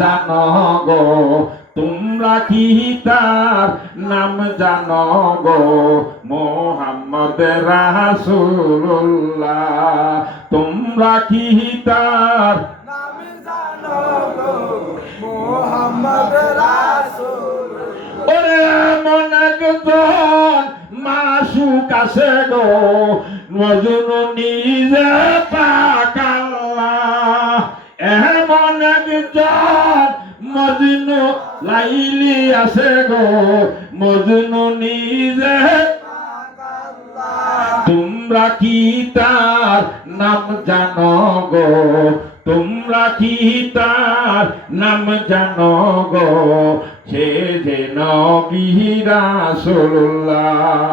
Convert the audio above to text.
জানো গো তোমরা কি তার নাম জানো গো মুহাম্মদ রাসূলুল্লাহ তোমরা কি তার নাম জানো গো মুহাম্মদ রাসূলুল্লাহ ওরে এমন একজন মাসুক আছে গো মজনু নিজে পাক আল্লাহ এমন একজন মজনু লাইলি আছে গো মজনু নিজে তোমরা কি তার নাম জানো গো তোমরা কি তার নাম জানো গো সে যে নবী রাসূলুল্লাহ